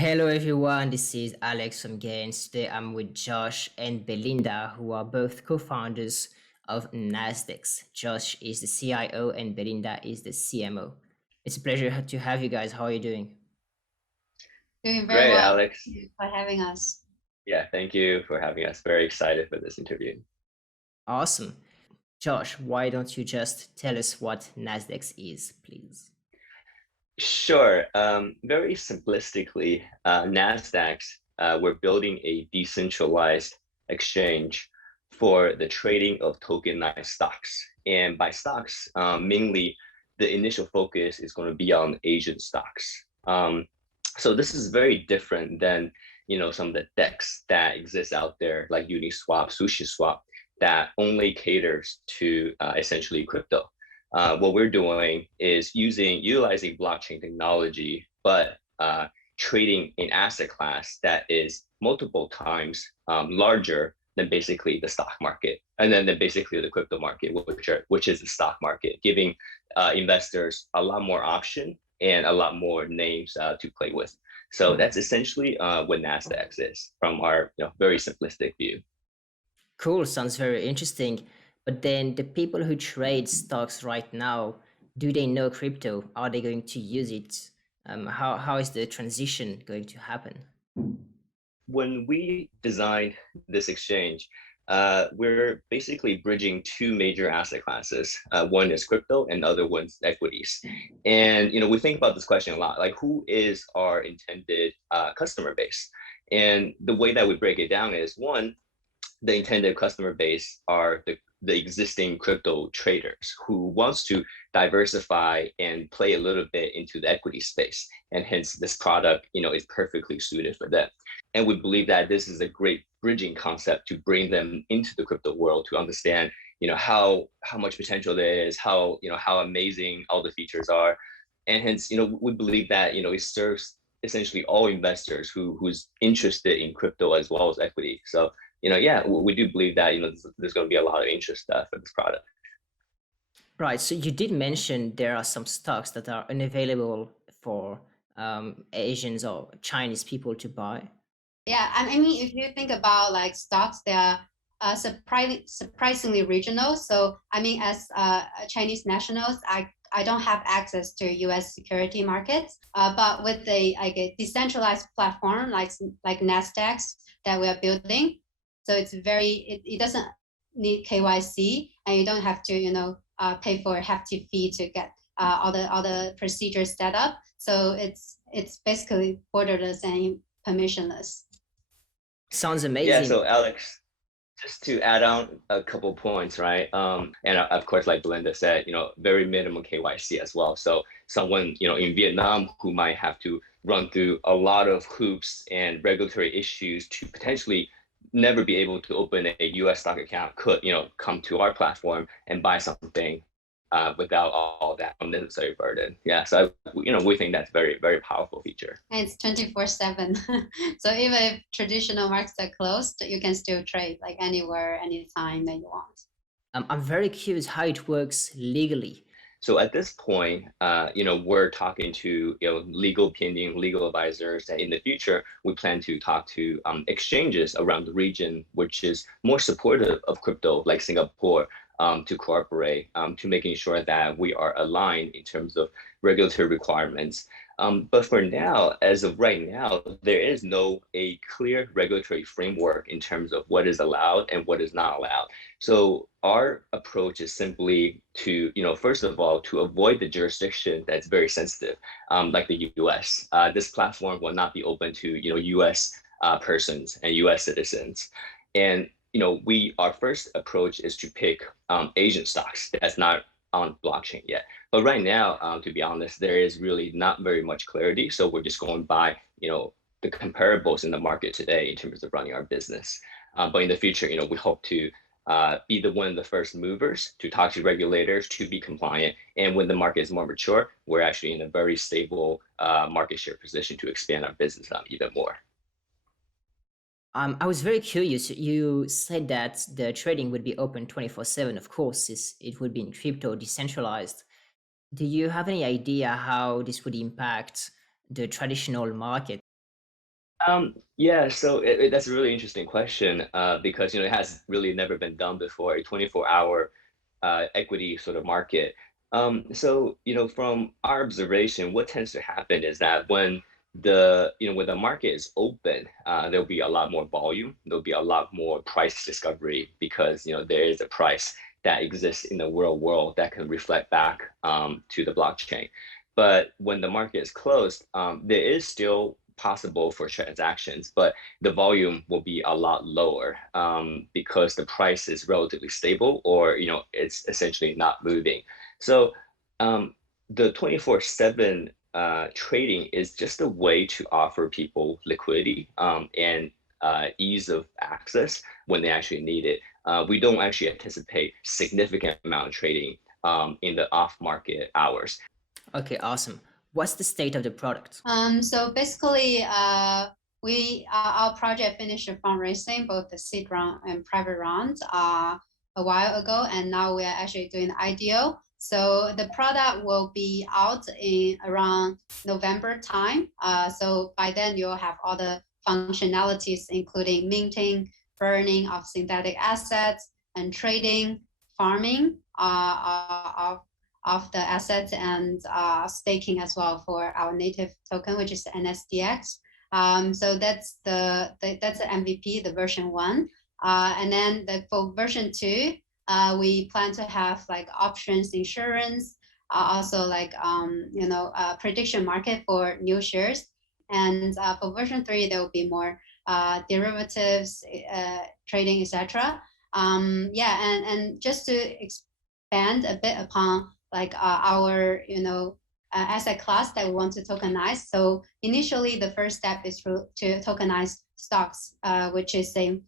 Hello everyone, this is Alex from Gains. Today I'm with Josh and Belinda, who are both co-founders of NASDEX. Josh is the CIO and Belinda is the CMO. It's a pleasure to have you guys. How are you doing? Doing very Great, well. Alex. Thank you for having us. Yeah, thank you for having us. Very excited for this interview. Awesome. Josh, why don't you just tell us what NASDEX is, please? Sure. Very simplistically, NASDAQ, we're building a decentralized exchange for the trading of tokenized stocks. And by stocks, mainly the initial focus is going to be on Asian stocks. So this is very different than some of the DEX that exists out there, like Uniswap, SushiSwap, that only caters to essentially crypto. What we're doing is utilizing blockchain technology, but trading an asset class that is multiple times larger than basically the stock market, and then basically the crypto market, which is the stock market, giving investors a lot more option and a lot more names to play with. So that's essentially what NASDAQ is from our very simplistic view. Cool, sounds very interesting. But then the people who trade stocks right now, do they know crypto? Are they going to use it? How is the transition going to happen? When we designed this exchange, we're basically bridging two major asset classes. One is crypto and the other one's equities. And we think about this question a lot, like who is our intended customer base? And the way that we break it down is one, the intended customer base are the existing crypto traders who wants to diversify and play a little bit into the equity space. And hence this product, is perfectly suited for them. And we believe that this is a great bridging concept to bring them into the crypto world to understand, how much potential there is, how amazing all the features are. And hence, we believe that, it serves essentially all investors who's interested in crypto as well as equity. So yeah, we do believe that there's going to be a lot of interest for this product. Right. So you did mention there are some stocks that are unavailable for Asians or Chinese people to buy. Yeah, I mean, if you think about like stocks, they are surprisingly regional. So, I mean, as Chinese nationals, I don't have access to U.S. security markets. But with a decentralized platform like NASDAQ that we are building, so it doesn't need KYC, and you don't have to pay for a hefty fee to get all the procedures set up. So it's basically borderless and permissionless. Sounds Yeah, amazing. so Alex, just to add on a couple points, right? And of course, like Belinda said, very minimum KYC as well. So someone, in Vietnam who might have to run through a lot of hoops and regulatory issues to potentially never be able to open a US stock account could, come to our platform and buy something without all that unnecessary burden. Yeah, so we think that's very, very powerful feature. And it's 24/7. So even if traditional markets are closed, you can still trade like anywhere, anytime that you want. I'm very curious how it works legally. So at this point, we're talking to legal opinion, legal advisors that in the future we plan to talk to exchanges around the region, which is more supportive of crypto, like Singapore, to cooperate, to making sure that we are aligned in terms of regulatory requirements. But for now, as of right now, there is no a clear regulatory framework in terms of what is allowed and what is not allowed. So our approach is simply to, first of all, to avoid the jurisdiction that's very sensitive, like the US. This platform will not be open to, US persons and US citizens. And, our first approach is to pick Asian stocks that's not on blockchain yet. But right now, to be honest, there is really not very much clarity. So we're just going by, the comparables in the market today in terms of running our business. But in the future, we hope to be one of the first movers to talk to regulators to be compliant. And when the market is more mature, we're actually in a very stable market share position to expand our business even more. I was very curious. You said that the trading would be open 24/7. Of course, it would be in crypto, decentralized. Do you have any idea how this would impact the traditional market? Yeah, so that's a really interesting question because it has really never been done before, a 24-hour equity sort of market. So from our observation, what tends to happen is that when the market is open, there'll be a lot more volume. There'll be a lot more price discovery because there is a price that exists in the real world that can reflect back to the blockchain. But when the market is closed, there is still possible for transactions, but the volume will be a lot lower because the price is relatively stable or it's essentially not moving. So the 24/7 trading is just a way to offer people liquidity and ease of access when they actually need it. We don't actually anticipate significant amount of trading in the off-market hours. Okay, awesome. What's the state of the product? So basically, our project finished a fundraising, both the seed round and private rounds, a while ago, and now we are actually doing the IDO. So the product will be out in around November time. So by then you'll have all the functionalities, including minting, burning of synthetic assets, and trading, farming of the assets, and staking as well for our native token, which is the NASDX. So that's the MVP, the version 1. And then for version 2, we plan to have like options, insurance, also like prediction market for new shares. And for version 3, there will be more derivatives, trading, etc. Yeah, and just to expand a bit upon like our asset class that we want to tokenize. So initially, the first step is to tokenize stocks, which is a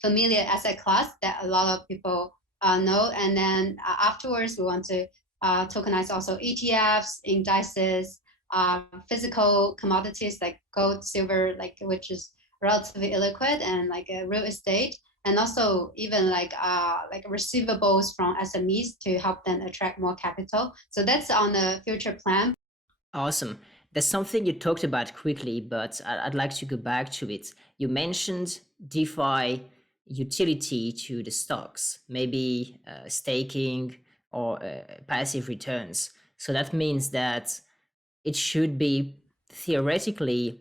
familiar asset class that a lot of people know. And then afterwards, we want to tokenize also ETFs, indices, physical commodities like gold, silver, which is relatively illiquid, and like real estate, and also even like receivables from SMEs to help them attract more capital. So that's on the future plan. Awesome. There's something you talked about quickly, but I'd like to go back to it. You mentioned DeFi utility to the stocks, maybe staking or passive returns. So that means that it should be theoretically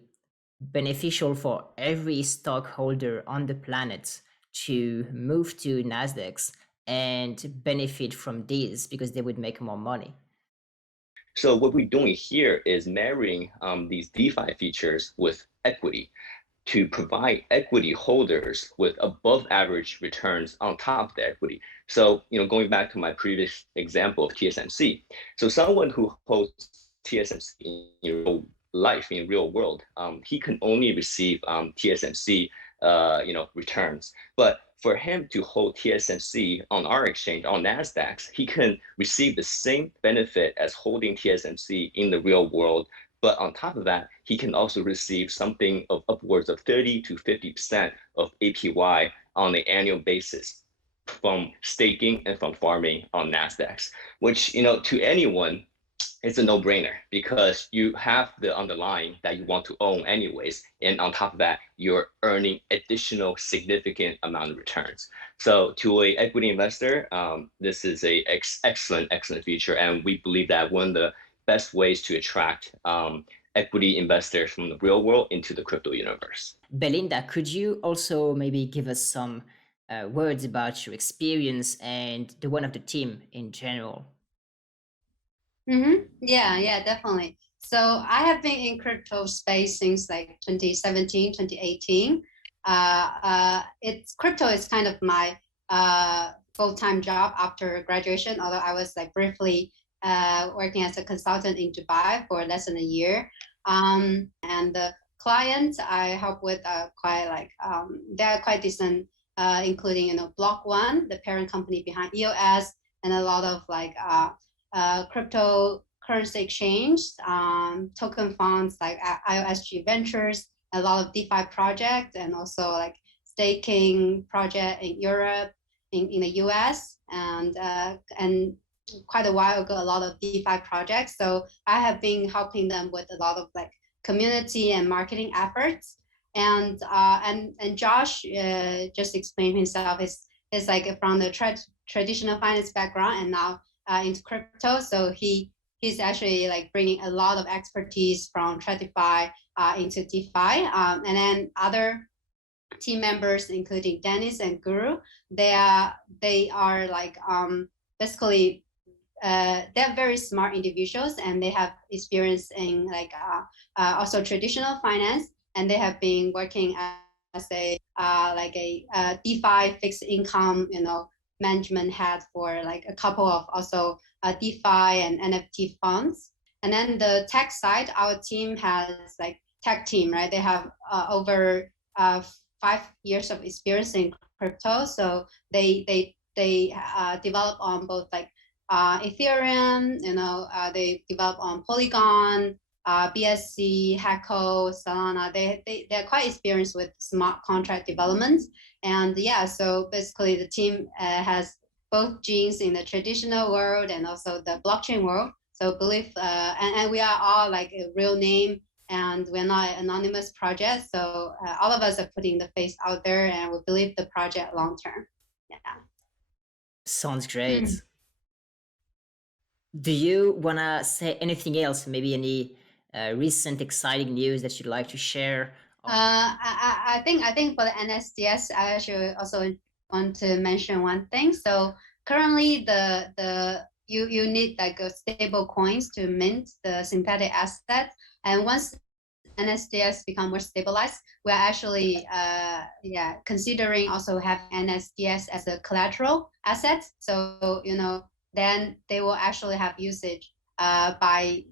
beneficial for every stockholder on the planet to move to NASDAQ and benefit from this because they would make more money. So what we're doing here is marrying these DeFi features with equity to provide equity holders with above average returns on top of the equity. So, going back to my previous example of TSMC. So someone who holds TSMC in real life, in real world, he can only receive TSMC, returns. But for him to hold TSMC on our exchange, on NASDAQ, he can receive the same benefit as holding TSMC in the real world. But on top of that, he can also receive something of upwards of 30 to 50% of APY on an annual basis from staking and from farming on NASDAQ, which, to anyone, it's a no-brainer because you have the underlying that you want to own anyways. And on top of that, you're earning additional significant amount of returns. So to a equity investor, this is a excellent feature. And we believe that one of the best ways to attract equity investors from the real world into the crypto universe. Belinda, could you also maybe give us some words about your experience and the one of the team in general? Yeah, definitely. So I have been in crypto space since like 2017, 2018. Crypto is kind of my full-time job after graduation, although I was like briefly working as a consultant in Dubai for less than a year. And the clients I help with are they're quite decent, including Block One, the parent company behind EOS, and a lot of cryptocurrency exchange, token funds like IOSG Ventures, a lot of DeFi projects, and also like staking project in Europe, in the US, and quite a while ago, a lot of DeFi projects. So I have been helping them with a lot of community and marketing efforts. And Josh just explained himself is like from the traditional finance background and now into crypto. So he's actually like bringing a lot of expertise from TradFi into DeFi. And then other team members, including Dennis and Guru, they are like basically they're very smart individuals, and they have experience in like also traditional finance, and they have been working as a like a DeFi fixed income, management head for like a couple of also DeFi and NFT funds. And then the tech side, our team has like tech team, right? They have over 5 years of experience in crypto, so they develop on both like Ethereum, they develop on Polygon, BSC, Hacko, Solana. They're quite experienced with smart contract development. And yeah, so basically the team has both genes in the traditional world and also the blockchain world. So believe, and we are all like a real name, and we're not an anonymous project. So all of us are putting the face out there, and we believe the project long term. Yeah. Sounds great. Do you want to say anything else? Maybe any recent exciting news that you'd like to share? I think for the NSDS, I actually also want to mention one thing. So currently, you need like a stable coins to mint the synthetic asset, and once NSDS become more stabilized, we're actually considering also have NSDS as a collateral asset. So then they will actually have usage by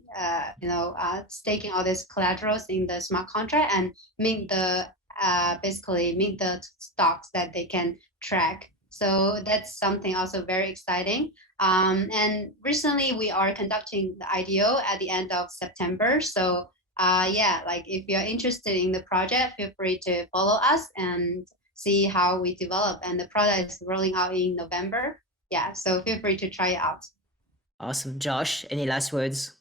staking all these collaterals in the smart contract and basically mint the stocks that they can track. So that's something also very exciting. And recently we are conducting the IDO at the end of September. So like if you're interested in the project, feel free to follow us and see how we develop. And the product is rolling out in November. Yeah, so feel free to try it out. Awesome. Josh, any last words?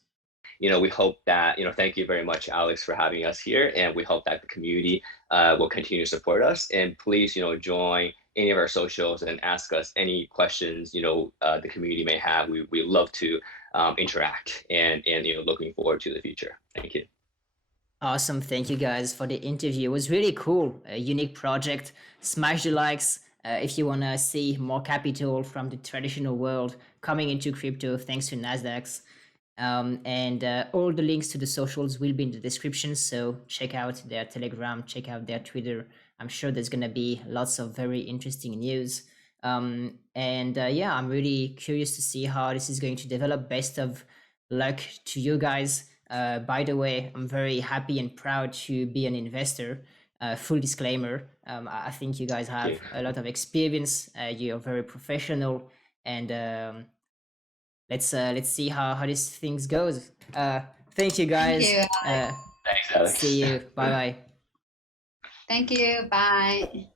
We hope that, thank you very much, Alex, for having us here. And we hope that the community will continue to support us. And please, join any of our socials and ask us any questions, the community may have. We love to interact and looking forward to the future. Thank you. Awesome. Thank you guys for the interview. It was really cool. A unique project. Smash the likes if you want to see more capital from the traditional world coming into crypto thanks to NASDAQ. And all the links to the socials will be in the description. So check out their Telegram, check out their Twitter. I'm sure there's going to be lots of very interesting news. I'm really curious to see how this is going to develop. Best of luck to you guys. By the way, I'm very happy and proud to be an investor. Full disclaimer, I think you guys have a lot of experience. You're very professional, and let's see how this things goes. Thank you guys. Thank you. Thanks, Alex. See you. Bye bye. Thank you. Bye.